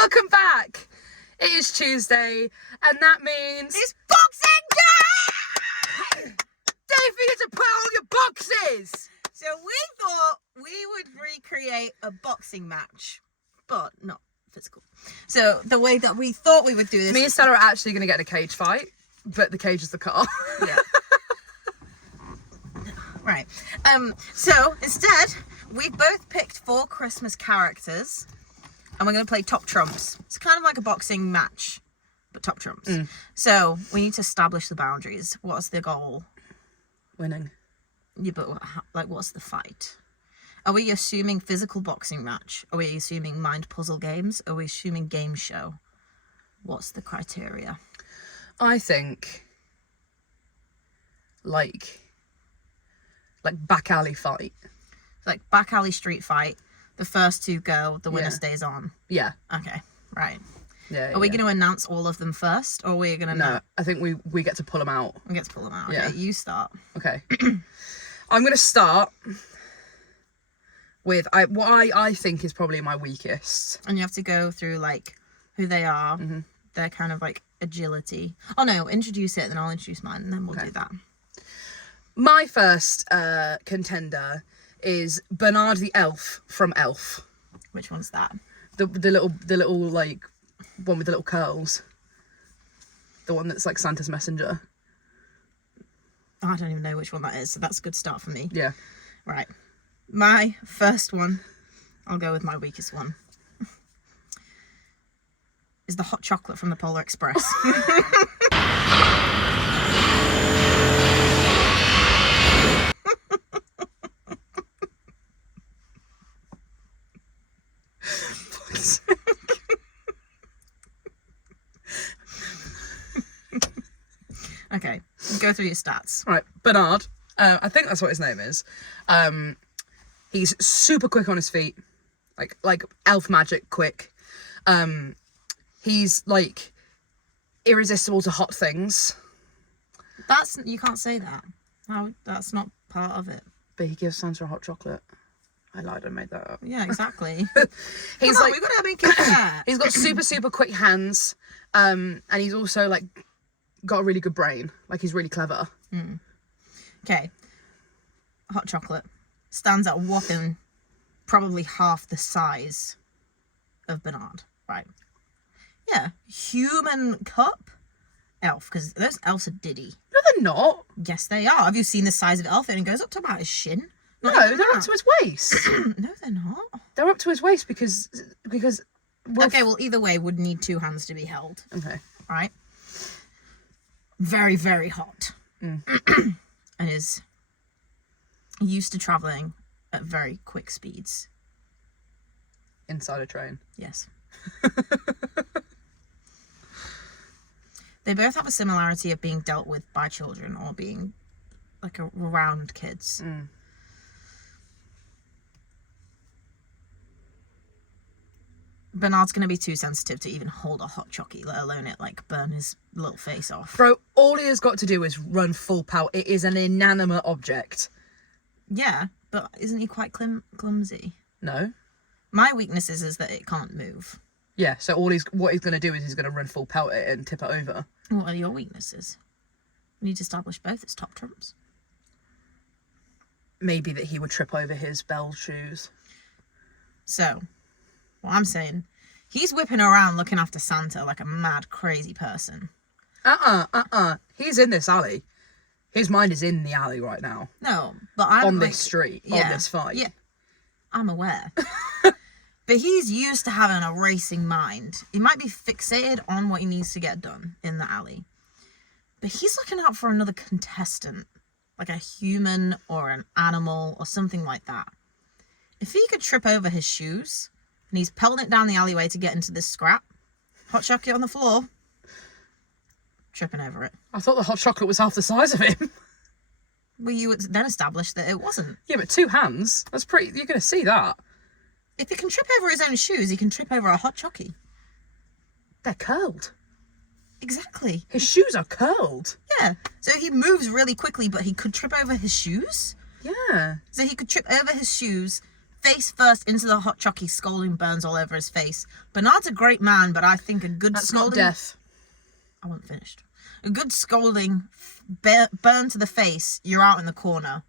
Welcome back. It is Tuesday, and that means It's Boxing Day! don't forget to put on your boxes. So we thought we would recreate a boxing match, but not physical. So the way that we thought we would do this... Me and Stella are actually going to get in a cage fight, but the cage is the car. Yeah. Right. So instead, we both picked 4 Christmas characters, and we're going to play top trumps. It's kind of like a boxing match, but top trumps. So we need to establish the boundaries. What's the goal? Winning. Yeah, but what's the fight? Are we assuming physical boxing match? Are we assuming mind puzzle games? Are we assuming game show? What's the criteria? I think like back alley fight. Like back alley street fight. The first 2 go, the winner Yeah. stays on. Yeah. Okay, right. Yeah. Are we going to announce all of them first, or are we going to... No, I think we get to pull them out. We get to pull them out. Yeah. Okay, you start. Okay. I'm going to start with what I think is probably my weakest. And you have to go through, like, who they are, their kind of, like, agility. Oh, no, introduce it, then I'll introduce mine, and then we'll do that. My first contender is Bernard the Elf from Elf. Which one's that? The little like one with the little curls. The one that's like Santa's messenger. I don't even know which one that is, so that's a good start for me. Yeah. Right. My first one, I'll go with my weakest one, is the hot chocolate from the Polar Express. Okay, go through your stats. Right, Bernard. I think that's what his name is. He's super quick on his feet, like elf magic quick. He's like irresistible to hot things. You can't say that. No, that's not part of it. But he gives Santa a hot chocolate. I lied, I made that up. Yeah, exactly. He's Come on, like, we've got to make it fair. he's got super quick hands. And he's also like got a really good brain. Like he's really clever. Okay. Hot chocolate stands at a whopping probably half the size of Bernard. Right. Yeah. Human cup elf, because those elves are diddy. No, they're not. Yes, they are. Have you seen the size of elf? It goes up to about his shin. No, Not even they're up that. to his waist. No, they're not. They're up to his waist because. Okay, well, either way, would need 2 hands to be held. Okay. Right? Very, very hot. And is used to travelling at very quick speeds. Inside a train. Yes. They both have a similarity of being dealt with by children or being like around kids. Bernard's going to be too sensitive to even hold a hot chocolate, let alone it like burn his little face off. Bro, all he has got to do is run full pelt. It is an inanimate object. Yeah, but isn't he quite clumsy? No. My weakness is that it can't move. Yeah, so what he's going to do is he's going to run full pelt it and tip it over. What are your weaknesses? We need to establish both as top trumps. Maybe that he would trip over his bell shoes. So, what I'm saying, he's whipping around looking after Santa like a mad, crazy person. He's in this alley. His mind is in the alley right now. No, but I'm on like, this street, yeah, on this fight. Yeah, I'm aware. But he's used to having a racing mind. He might be fixated on what he needs to get done in the alley. But he's looking out for another contestant, like a human or an animal or something like that. If he could trip over his shoes, and he's pelting it down the alleyway to get into this scrap, hot chocolate on the floor, tripping over it. I thought the hot chocolate was half the size of him. Well, you would then establish that it wasn't. Yeah, but 2 hands. That's pretty... You're going to see that. If he can trip over his own shoes, he can trip over a hot chocolate. They're curled. Exactly. His shoes are curled. Yeah. So he moves really quickly, but he could trip over his shoes? Yeah. So he could trip over his shoes face first into the hot chocky, scalding burns all over his face. Bernard's a great man, but I think a good That's scalding... not death. I wasn't finished. A good scalding burn to the face, you're out in the corner.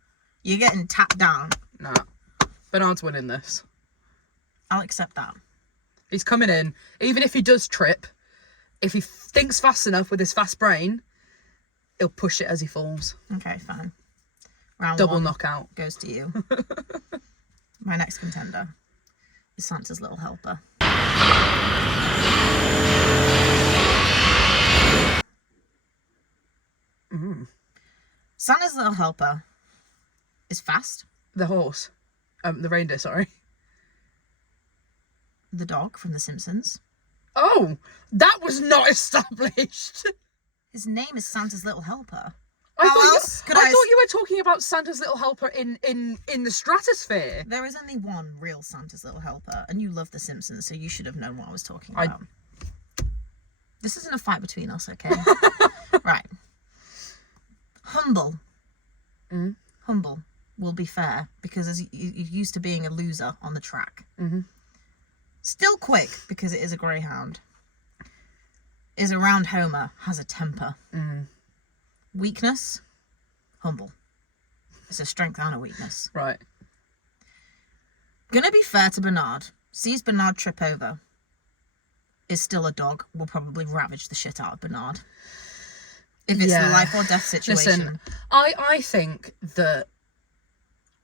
You're getting tapped down. Nah. Bernard's winning this. I'll accept that. He's coming in. Even if he does trip, if he thinks fast enough with his fast brain, he'll push it as he falls. Okay, fine. Round Double 1 knockout. goes to you. My next contender is Santa's Little Helper. Santa's Little Helper is fast. The horse. The reindeer, sorry. The dog from The Simpsons. Oh, that was not established. His name is Santa's Little Helper. I How thought else could I thought you were talking about Santa's Little Helper in the stratosphere. There is only one real Santa's Little Helper, and you love The Simpsons, so you should have known what I was talking about. This isn't a fight between us, okay? Right. Humble. Humble will be fair, because as you're used to being a loser on the track. Still quick, because it is a greyhound. Is around Homer, has a temper. Weakness, humble. It's a strength and a weakness. Right. Gonna be fair to Bernard. Sees Bernard trip over. Is still a dog. Will probably ravage the shit out of Bernard. If it's a life or death situation. Listen, I think that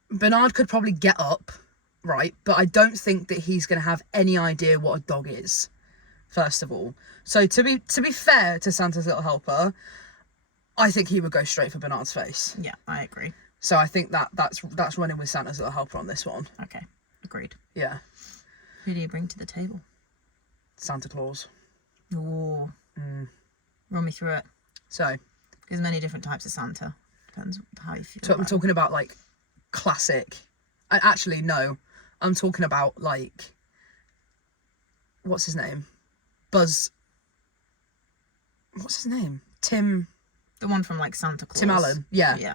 Bernard could probably get up, right? But I don't think that he's going to have any idea what a dog is, first of all. So to be fair to Santa's Little Helper, I think he would go straight for Bernard's face. Yeah, I agree. So I think that's running with Santa's Little Helper on this one. Okay, agreed. Yeah. Who do you bring to the table? Santa Claus. Ooh. Run me through it. So. There's many different types of Santa. Depends how you feel. I'm talking about like classic. And actually, no. I'm talking about like, what's his name? Buzz. What's his name? Tim. The one from like Santa Claus. Tim Allen. Yeah. Yeah.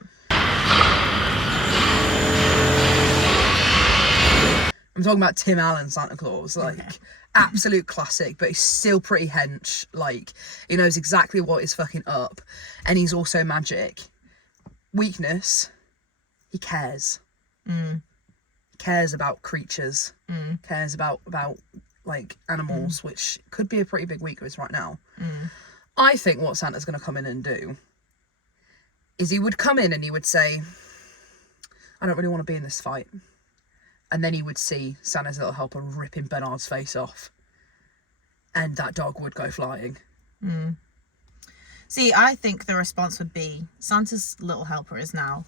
I'm talking about Tim Allen Santa Claus. Like, absolute classic, but he's still pretty hench. Like, he knows exactly what is fucking up. And he's also magic. Weakness, he cares. He cares about creatures. Cares about like animals, which could be a pretty big weakness right now. I think what Santa's going to come in and do is he would come in and he would say, I don't really want to be in this fight. And then he would see Santa's Little Helper ripping Bernard's face off. And that dog would go flying. See, I think the response would be, Santa's Little Helper is now,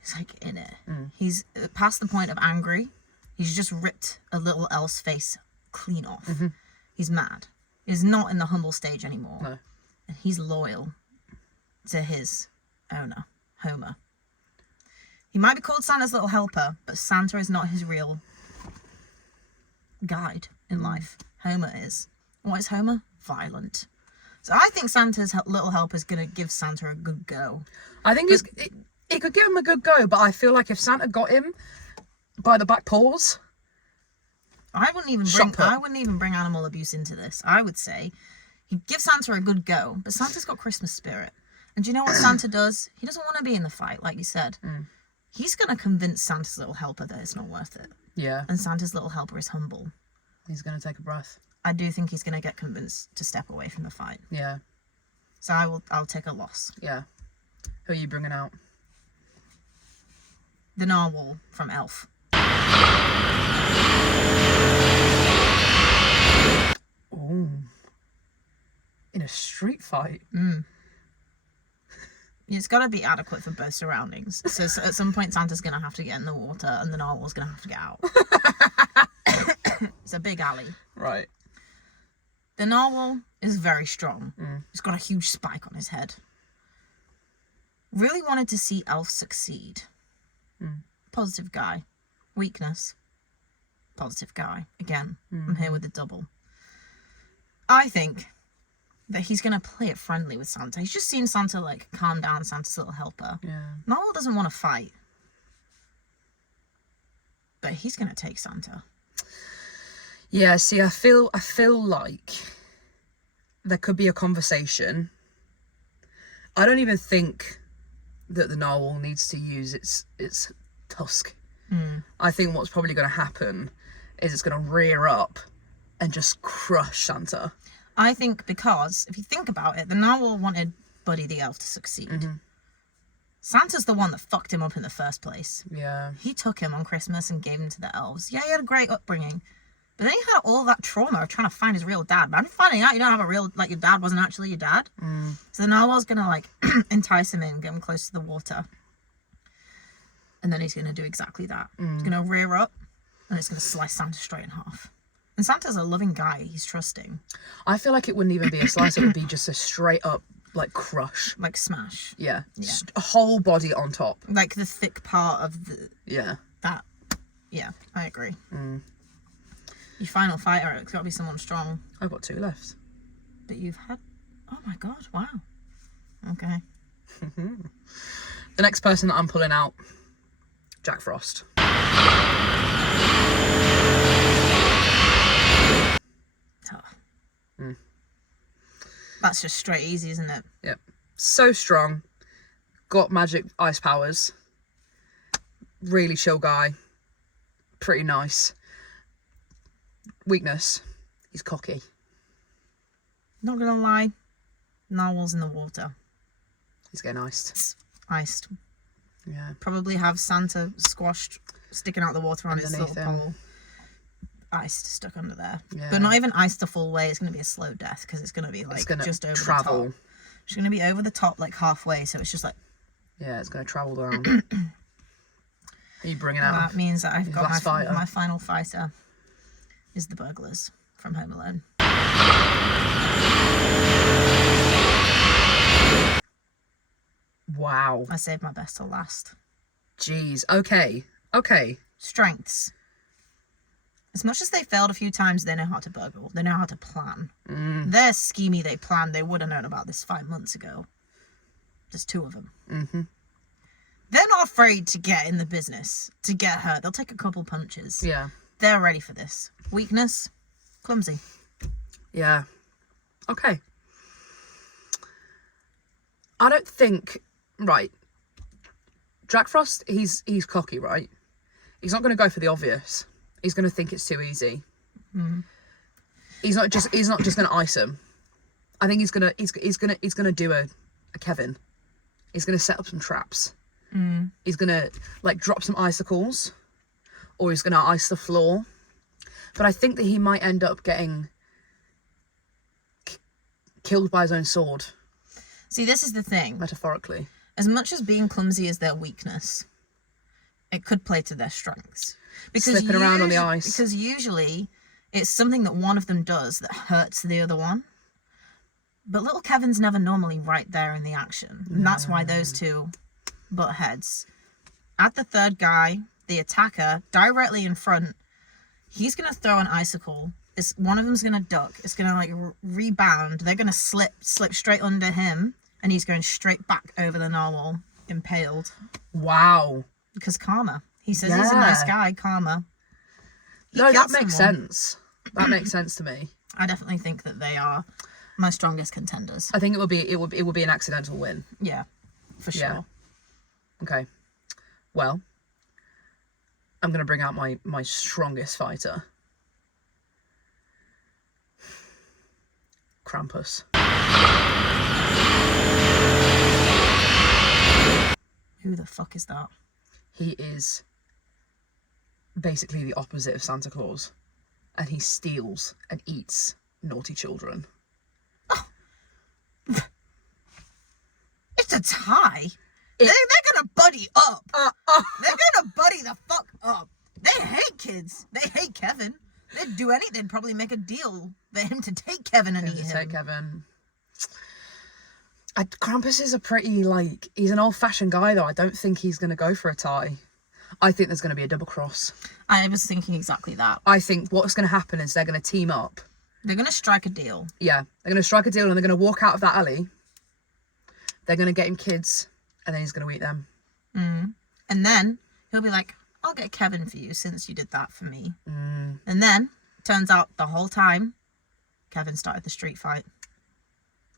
he's like in it. He's past the point of angry. He's just ripped a little elf's face clean off. He's mad. He's not in the humble stage anymore. No. And he's loyal to his owner, Homer. He might be called Santa's Little Helper, but Santa is not his real guide in life. Homer is. What is Homer? Violent. So I think Santa's Little Helper is going to give Santa a good go. I think it could give him a good go, but I feel like if Santa got him by the back paws, I wouldn't even bring animal abuse into this. I would say he'd give Santa a good go, but Santa's got Christmas spirit. And do you know what Santa does? He doesn't want to be in the fight, like you said. He's going to convince Santa's Little Helper that it's not worth it. Yeah. And Santa's Little Helper is humble. He's going to take a breath. I do think he's going to get convinced to step away from the fight. Yeah. So I'll take a loss. Yeah. Who are you bringing out? The narwhal from Elf. Ooh. In a street fight? It's got to be adequate for both surroundings. So at some point, Santa's going to have to get in the water and the narwhal's going to have to get out. It's a big alley. Right. The narwhal is very strong. He's got a huge spike on his head. Really wanted to see Elf succeed. Positive guy. Weakness. Positive guy. Again, I'm here with the double. I think that he's going to play it friendly with Santa. He's just seen Santa, like, calm down Santa's Little Helper. Yeah. Noel doesn't want to fight. But he's going to take Santa. Yeah, see, I feel like there could be a conversation. I don't even think that the narwhal needs to use its tusk. I think what's probably going to happen is it's going to rear up and just crush Santa. I think because, if you think about it, the narwhal wanted Buddy the elf to succeed. Santa's the one that fucked him up in the first place. Yeah. He took him on Christmas and gave him to the elves. Yeah, he had a great upbringing. But then he had all that trauma of trying to find his real dad. But I'm finding out you don't have a real, like, your dad wasn't actually your dad. So the narwhal's going to, like, entice him in, get him close to the water. And then he's going to do exactly that. He's going to rear up, and it's going to slice Santa straight in half. And Santa's a loving guy. He's trusting. I feel like it wouldn't even be a slice. It would be just a straight up, like, crush. Like smash. Yeah. Just a whole body on top. Like the thick part of the... Yeah. That. Yeah, I agree. Your final fighter, it's got to be someone strong. I've got 2 left. But you've had... Oh my god, wow. Okay. The next person that I'm pulling out, Jack Frost. That's just straight easy, isn't it? Yep. So strong. Got magic ice powers. Really chill guy. Pretty nice. Weakness. He's cocky. Not gonna lie. Narwhal's in the water. He's getting iced. Iced. Yeah. Probably have Santa squashed, sticking out the water on his Underneath little him. pole. Iced, stuck under there. Yeah. But not even iced the full way. It's going to be a slow death because it's going to be like just over the top. It's going to be over the top, like halfway. So it's just like... Yeah, it's going to travel down. Are you bringing out? That means that I've got fighter. my final fighter is the burglars from Home Alone. Wow. I saved my best till last. Jeez. Okay. Strengths. As much as they failed a few times, they know how to burgle. They know how to plan. They're schemy, they plan. They would have known about this 5 months ago. There's 2 of them. They're not afraid to get in the business, to get hurt. They'll take a couple punches. Yeah. They're ready for this. Weakness, clumsy. Yeah. Okay. I don't think... Right. Jack Frost, he's cocky, right? He's not going to go for the obvious. He's going to think it's too easy. He's not just going to ice him. I think he's going to do a Kevin. He's going to set up some traps. He's going to like drop some icicles, or he's going to ice the floor. But I think that he might end up getting killed by his own sword. See, this is the thing. Metaphorically. As much as being clumsy is their weakness, it could play to their strengths. Slipping around on the ice. Because usually it's something that one of them does that hurts the other one. But little Kevin's never normally right there in the action. And that's why those 2 butt heads. At the third guy, the attacker, directly in front, he's going to throw an icicle. One of them's going to duck. It's going to like rebound. They're going to slip straight under him. And he's going straight back over the narwhal, impaled. Wow. Because karma. He says he's a nice guy, karma. No, that makes sense. That makes sense to me. I definitely think that they are my strongest contenders. I think it would be an accidental win. Yeah, for sure. Yeah. Okay. Well, I'm going to bring out my strongest fighter. Krampus. Who the fuck is that? He is basically the opposite of Santa Claus, and he steals and eats naughty children. Oh. It's a tie. They're gonna buddy up. They're gonna buddy the fuck up. They hate kids. They hate Kevin. They'd do anything. They'd probably make a deal for him to take Kevin and eat him. Take Kevin. Krampus is a pretty, like, he's an old-fashioned guy, though. I don't think he's going to go for a tie. I think there's going to be a double cross. I was thinking exactly that. I think what's going to happen is they're going to team up. They're going to strike a deal. Yeah, they're going to strike a deal and they're going to walk out of that alley. They're going to get him kids and then he's going to eat them. And then he'll be like, I'll get Kevin for you since you did that for me. Mm. And then, turns out the whole time, Kevin started the street fight.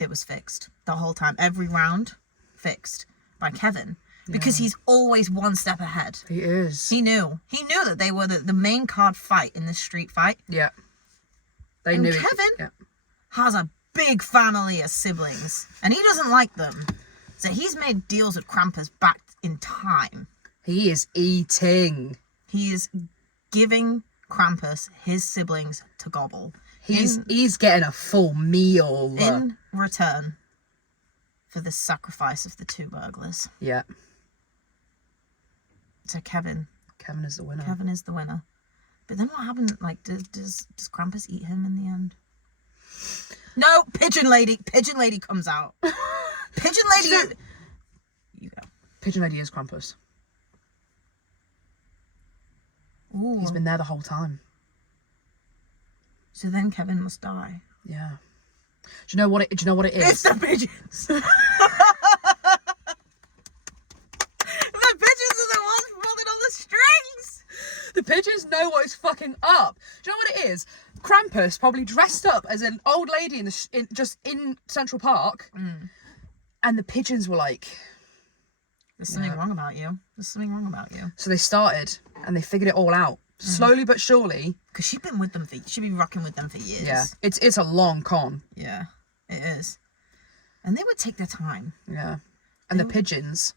It was fixed. The whole time. Every round, fixed by Kevin. Because he's always one step ahead. He is. He knew. He knew that they were the main card fight in this street fight. Yeah. They And knew Kevin has a big family of siblings. And he doesn't like them. So he's made deals with Krampus back in time. He is eating. He is giving Krampus his siblings to gobble. He's getting a full meal. In return for the sacrifice of the 2 burglars. Yeah. So Kevin is the winner. Kevin is the winner. But then what happened? Like, does Krampus eat him in the end? No, Pigeon Lady comes out. Pigeon Lady. You go. Pigeon Lady is Krampus. Ooh. He's been there the whole time. So then Kevin must die. Yeah. Do you know what it is? It's the pigeons. The pigeons are the ones pulling all the strings. The pigeons know what is fucking up. Do you know what it is? Krampus probably dressed up as an old lady in Central Park, and the pigeons were like, There's something wrong about you. There's something wrong about you. So they started and they figured it all out slowly but surely. Because she'd been rocking with them for years. Yeah, it's a long con. Yeah, it is. And they would take their time. Yeah, and the pigeons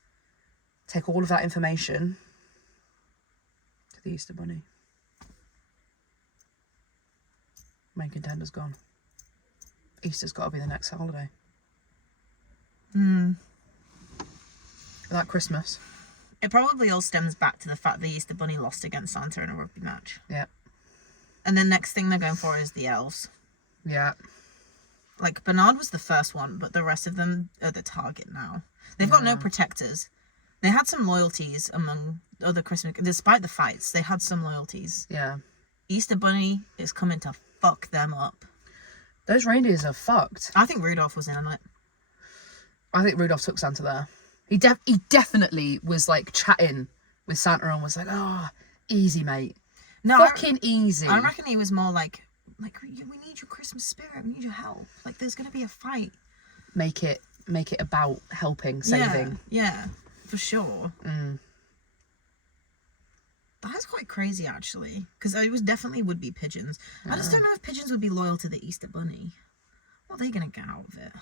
take all of that information to the Easter Bunny. Main contender's gone. Easter's got to be the next holiday. Without Christmas. It probably all stems back to the fact the Easter Bunny lost against Santa in a rugby match. Yeah. And the next thing they're going for is the elves. Yeah. Like, Bernard was the first one, but the rest of them are the target now. They've got no protectors. They had some loyalties among other Christmas... Despite the fights, they had some loyalties. Yeah. Easter Bunny is coming to fuck them up. Those reindeers are fucked. I think Rudolph was in on it. I think Rudolph took Santa there. He definitely was like chatting with Santa and was like, "Oh, easy, mate. No, Fucking easy." I reckon he was more like we need your Christmas spirit. We need your help. Like, there's gonna be a fight. Make it about helping, saving. Yeah, for sure. Mm. That's quite crazy, actually, because it was definitely would be pigeons. I just don't know if pigeons would be loyal to the Easter Bunny. What are they gonna get out of it?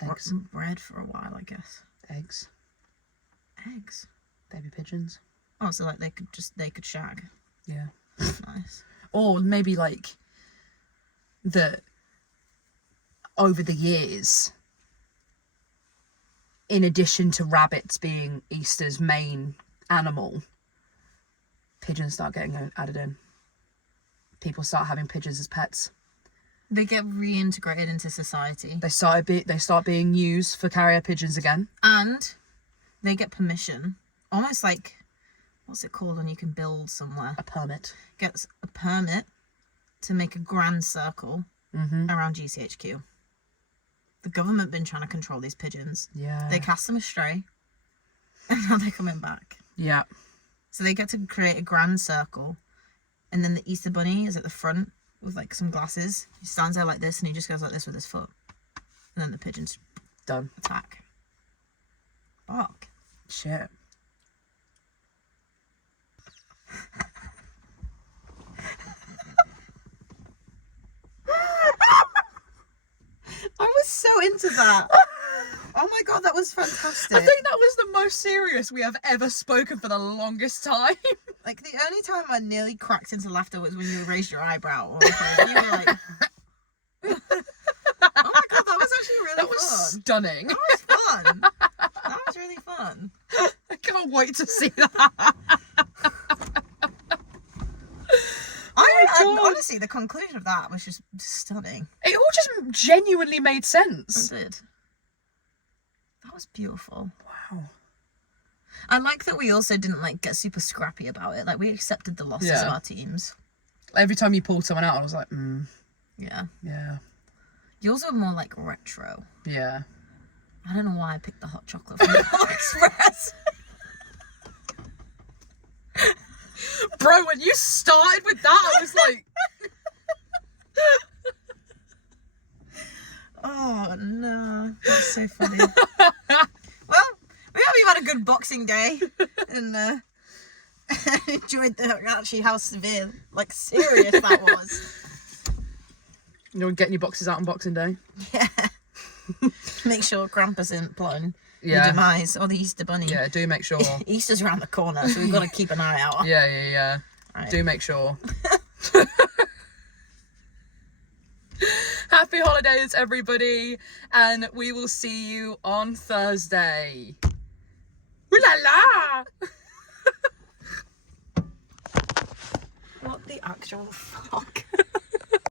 Eggs. Bread for a while, I guess. Eggs. Eggs. Baby pigeons. Oh, so like they could shag. Yeah. Nice. Or maybe like over the years, in addition to rabbits being Easter's main animal, pigeons start getting added in. People start having pigeons as pets. They get reintegrated into society. They start being used for carrier pigeons again. And they get permission. Almost like, what's it called when you can build somewhere? A permit. Gets a permit to make a grand circle around GCHQ. The government been trying to control these pigeons. Yeah. They cast them astray. And now they're coming back. Yeah. So they get to create a grand circle. And then the Easter Bunny is at the front with like some glasses. He stands there like this and he just goes like this with his foot. And then the pigeons Done. attack. Fuck. Shit. I was so into that. Oh my god, that was fantastic. I think that was the most serious we have ever spoken for the longest time. Like, the only time I nearly cracked into laughter was when you raised your eyebrow. You were like... Oh my god, that was actually really That was fun. stunning. That was fun. That was really fun. I can't wait to see that. Honestly, the conclusion of that was just stunning. It all just genuinely made sense. It did. That was beautiful. Wow. I like that we also didn't like get super scrappy about it. Like, we accepted the losses of our teams. Every time you pulled someone out, I was like, Yeah. yeah. Yours are more like retro. Yeah. I don't know why I picked the hot chocolate from the Express. Bro, when you started with that, I was like... Oh, no. That's so funny. Well, we hope you've had a good Boxing Day. And enjoyed actually how severe, like, serious that was. You know, getting your boxes out on Boxing Day. Yeah. Make sure Krampus isn't plotting your Yeah. demise, or the Easter Bunny. Yeah, do make sure. Easter's around the corner, so we've got to keep an eye out. Yeah. Right. Do make sure. Happy holidays, everybody, and we will see you on Thursday. Ooh la la! What the actual fuck?